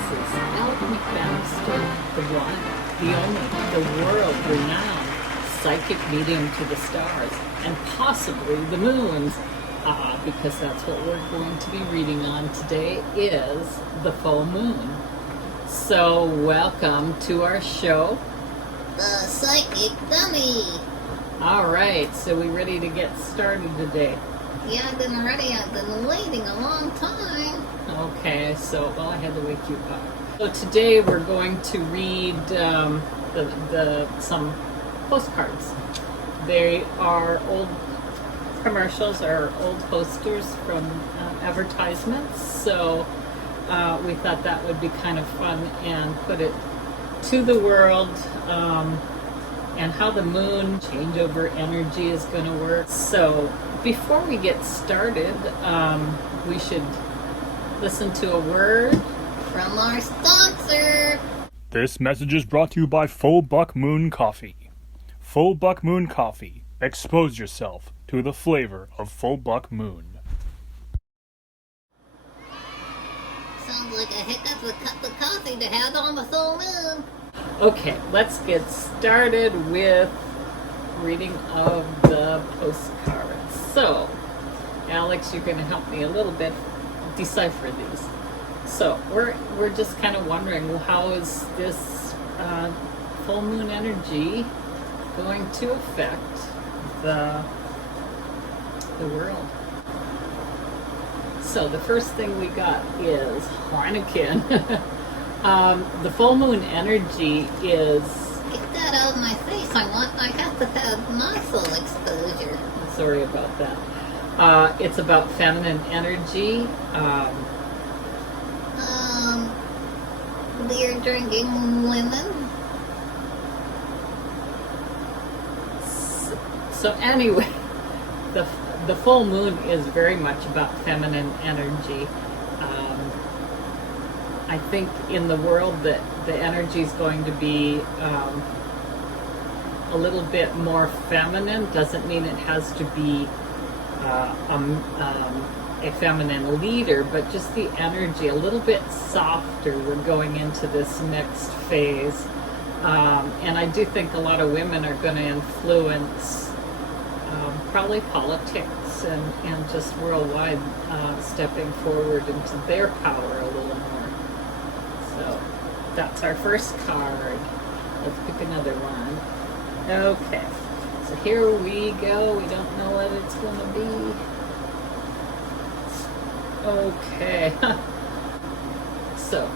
This is Alec McBaster, the one, the only, the world-renowned psychic medium to the stars, and possibly the moons, because that's what we're going to be reading on today, is the full moon. So welcome to our show, The Psychic Dummy. Alright, so we ready to get started today? Yeah, I've been ready. I've been waiting a long time. Okay, so, well, I had to wake you up. So today we're going to read some postcards. They are old commercials, or old posters from advertisements, so we thought that would be kind of fun and put it to the world, and how the moon changeover energy is going to work. So before we get started, we should listen to a word From our sponsor. This message is brought to you by Full Buck Moon Coffee. Full Buck Moon Coffee. Expose yourself to the flavor of Full Buck Moon. Sounds like a heck of a cup of coffee to have on the full moon. Okay, let's get started with reading of the postcards. So, Alex, you're going to help me a little bit decipher these. So, we're just kind of wondering, well, how is this full moon energy going to affect the world? So, the first thing we got is Heineken. The full moon energy is... Get that out of my face. I have to have my full exposure. Sorry about that. It's about feminine energy. Beer drinking women. So anyway, the full moon is very much about feminine energy. I think in the world that the energy is going to be a little bit more feminine. Doesn't mean it has to be a feminine leader, but just the energy a little bit softer. We're going into this next phase, and I do think a lot of women are going to influence probably politics and just worldwide, stepping forward into their power a little more. So that's our first card. Let's pick another one. Okay, so here we go. We don't know what it's going to be. Okay. So.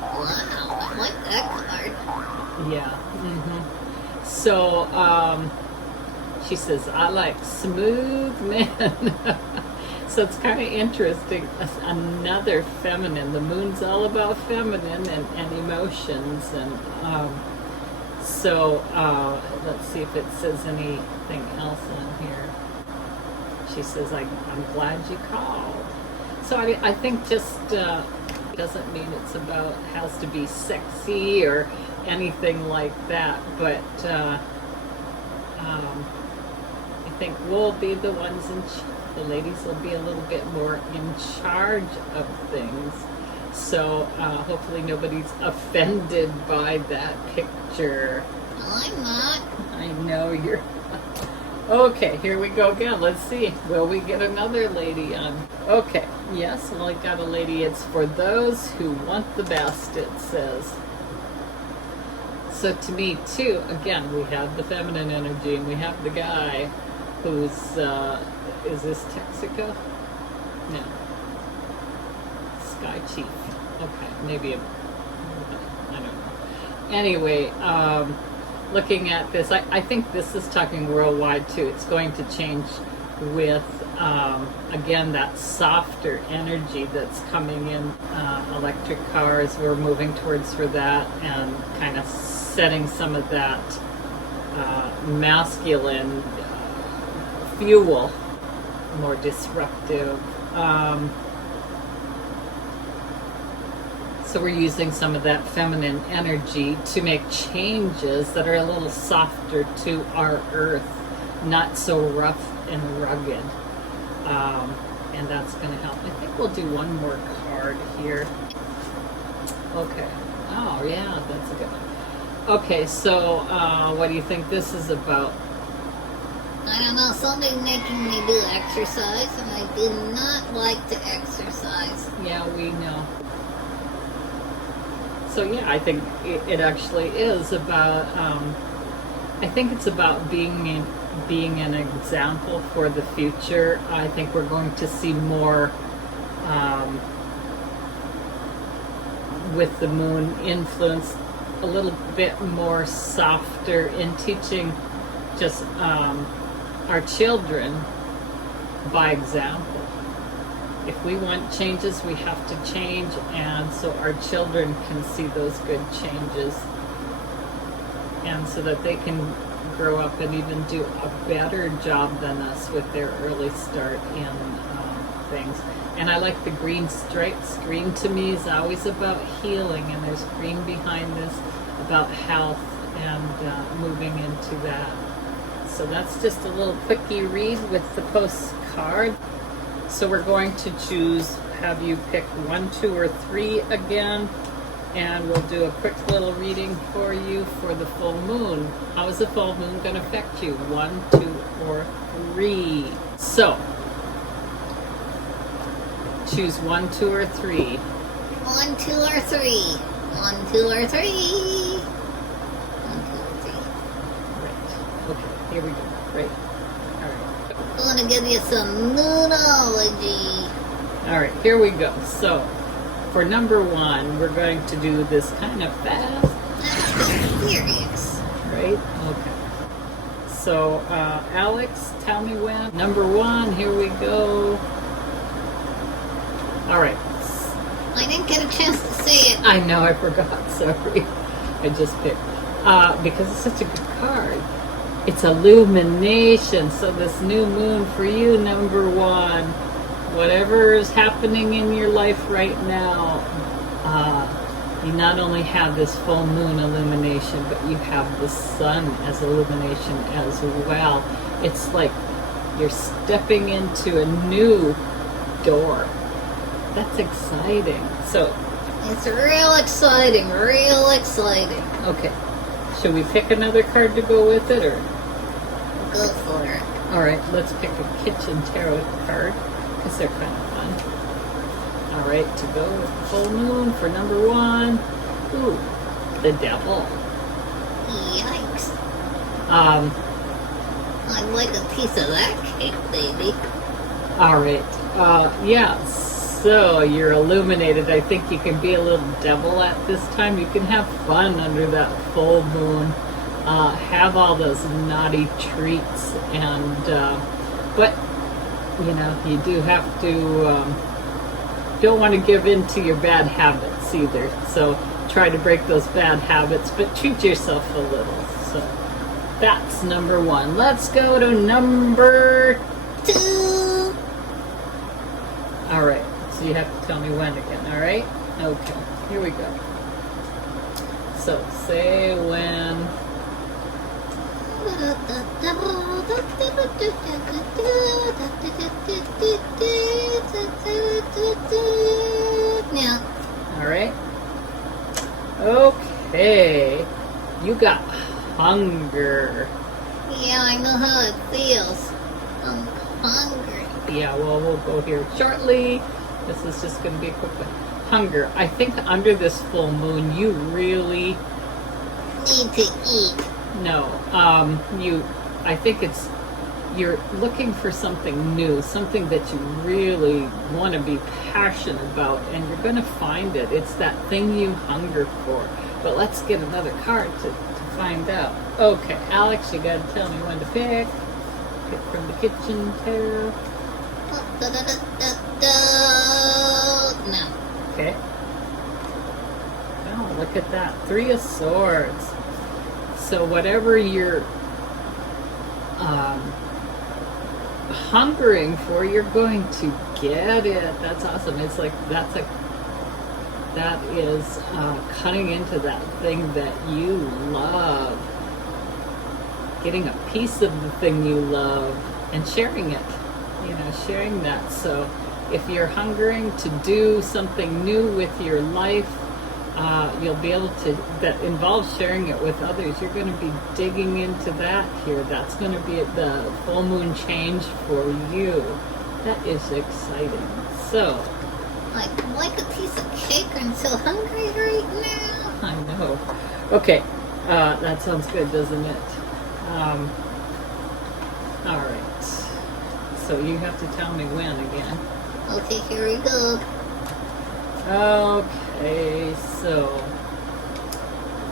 Wow, I like that card. Yeah. So, she says, I like smooth men. So it's kind of interesting. Another feminine. The moon's all about feminine and emotions. And so let's see if it says anything else on here. She says, I'm glad you called. So I think just doesn't mean it's about, has to be sexy or anything like that, but I think we'll be the ones the ladies will be a little bit more in charge of things. So hopefully nobody's offended by that picture. I'm not. I know you're. Okay, here we go again. Let's see. Will we get another lady on? Okay, yes, well, I got a lady. It's for those who want the best, it says. So to me, too, again, we have the feminine energy, and we have the guy who's, is this Texaco? No. Sky Chief. Okay, maybe I don't know. Anyway, looking at this, I think this is talking worldwide too. It's going to change with, again, that softer energy that's coming in. Electric cars, we're moving towards for that, and kind of setting some of that masculine fuel, more disruptive. So we're using some of that feminine energy to make changes that are a little softer to our earth, not so rough and rugged. And that's going to help. I think we'll do one more card here. Okay. Oh, yeah, that's a good one. Okay, so what do you think this is about? I don't know, somebody making me do exercise, and I do not like to exercise. Yeah, we know. So yeah, I think it actually is about. I think it's about being an example for the future. I think we're going to see more with the moon influence, a little bit more softer in teaching just our children by example. If we want changes, we have to change, and so our children can see those good changes, and so that they can grow up and even do a better job than us with their early start in things. And I like the green stripes. Green to me is always about healing, and there's green behind this about health and moving into that. So that's just a little quickie read with the postcard. So we're going to have you pick 1, 2, or 3 again, and we'll do a quick little reading for you for the full moon. How is the full moon going to affect you? 1, 2, or 3. So, choose 1, 2, or 3. 1, 2, or 3. 1, 2, or 3. 1, 2, or 3. Right. Okay, here we go. Great. All right. I'm going to give you some moonology. All right, here we go. So, for number 1, we're going to do this kind of fast. That's serious. Right? Okay. So, Alex, tell me when. Number 1, here we go. All right. I didn't get a chance to say it. I know, I forgot. Sorry. I just picked. Because it's such a good card. It's illumination. So, this new moon for you, number 1. Whatever is happening in your life right now, you not only have this full moon illumination, but you have the sun as illumination as well. It's like you're stepping into a new door. That's exciting. So, It's real exciting, real exciting. okay. Should we pick another card to go with it, or? Go for it. All right, let's pick a kitchen tarot card, because they're kind of fun. All right, to go with the full moon for number 1. Ooh, the devil. Yikes. Um, I'd like a piece of that cake, baby. all right. Yeah, so you're illuminated. I think you can be a little devil at this time. You can have fun under that full moon. Have all those naughty treats, and but you know, you do have to don't want to give in to your bad habits either. So try to break those bad habits, but treat yourself a little. So that's number 1. Let's go to number 2. All right. So you have to tell me when again. All right. Okay. Here we go. So say when. Now, All right. Okay. You got hunger. yeah, I know how it feels. I'm hungry. Yeah, well, we'll go here shortly. This is just going to be a quick one. Hunger. I think under this full moon, you really Need to eat. no. I think you're looking for something new, something that you really want to be passionate about, and you're going to find it. It's that thing you hunger for. But let's get another card to find out. Okay, Alex, you got to tell me when to pick. Pick from the kitchen tarot. No. Okay. Oh, look at that. 3 of Swords. So whatever you're hungering for, you're going to get it. That's awesome. It's like that is cutting into that thing that you love. Getting a piece of the thing you love and sharing it. Sharing that. So if you're hungering to do something new with your life, you'll be able to, that involves sharing it with others. You're going to be digging into that here. That's going to be the full moon change for you. That is exciting. So, I'd like a piece of cake. I'm so hungry right now. I know. Okay, that sounds good, doesn't it? All right. So you have to tell me when again. Okay, here we go. Okay, so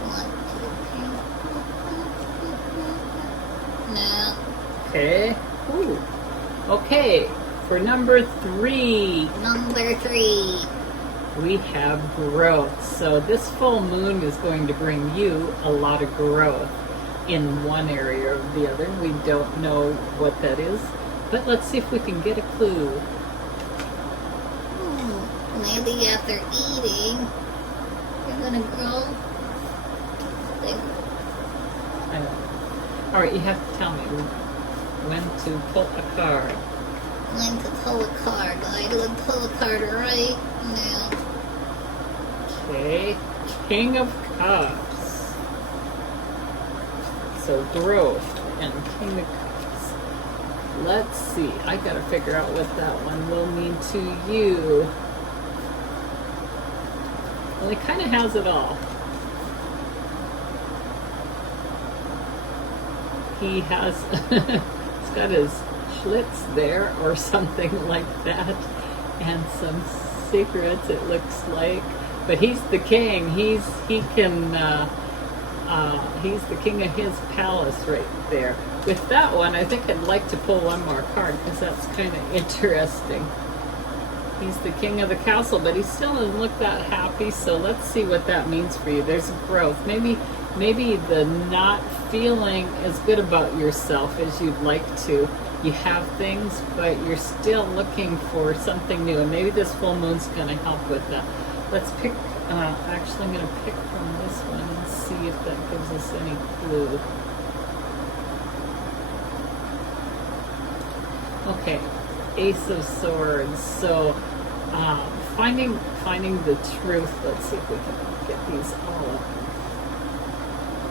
1, 2, 3. No. okay. Ooh. Okay. For number 3, Number 3. we have growth. So this full moon is going to bring you a lot of growth in one area or the other. We don't know what that is, but let's see if we can get a clue. Maybe after eating, you're gonna grow bigger. I don't know. All right, you have to tell me when to pull a card. When to pull a card. I would pull a card right now. Okay, King of Cups. So growth and King of Cups. Let's see. I gotta figure out what that one will mean to you. Well, he kind of has it all. He has, he's got his Schlitz there or something like that, and some secrets it looks like. But he's the king. He's the king of his palace right there. With that one, I think I'd like to pull one more card because that's kind of interesting. He's the king of the castle, but he still doesn't look that happy, so let's see what that means for you. There's growth. Maybe the not feeling as good about yourself as you'd like to. You have things, but you're still looking for something new, and maybe this full moon's going to help with that. Let's pick, actually I'm going to pick from this one and see if that gives us any clue. Okay. Ace of Swords. So, finding the truth. Let's see if we can get these all up.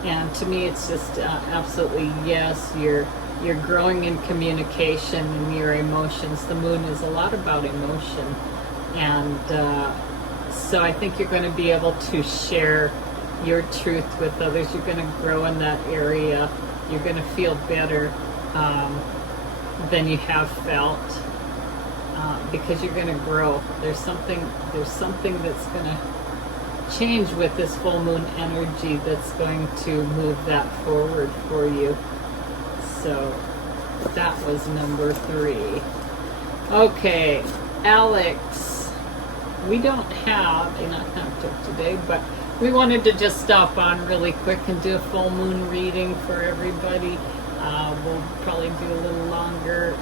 And to me, it's just absolutely yes. You're growing in communication and your emotions. The moon is a lot about emotion, and so I think you're going to be able to share your truth with others. You're going to grow in that area. You're going to feel better than you have felt. Because you're going to grow. There's something that's going to change with this full moon energy that's going to move that forward for you. So that was number 3. Okay, Alex. We don't have a joke today, but we wanted to just stop on really quick and do a full moon reading for everybody. We'll probably do a little longer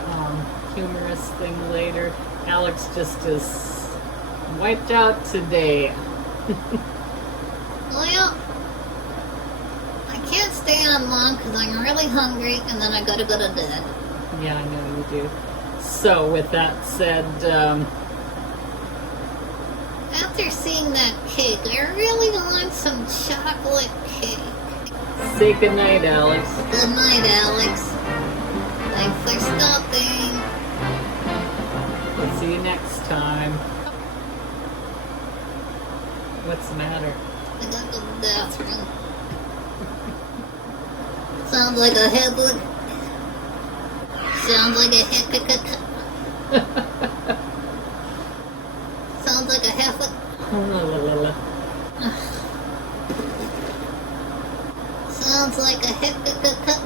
humorous thing later. Alex just is wiped out today. Well, I can't stay on long because I'm really hungry and then I gotta go to bed. Yeah, I know you do. So with that said, after seeing that cake, I really want some chocolate cake. say goodnight, Alex. Good night, Alex. Thanks for stopping. We'll see you next time. What's the matter? I gotta go to the bathroom. Sounds like a headlet. Sounds like a heck. Sounds like a heifer. Sounds like a heck.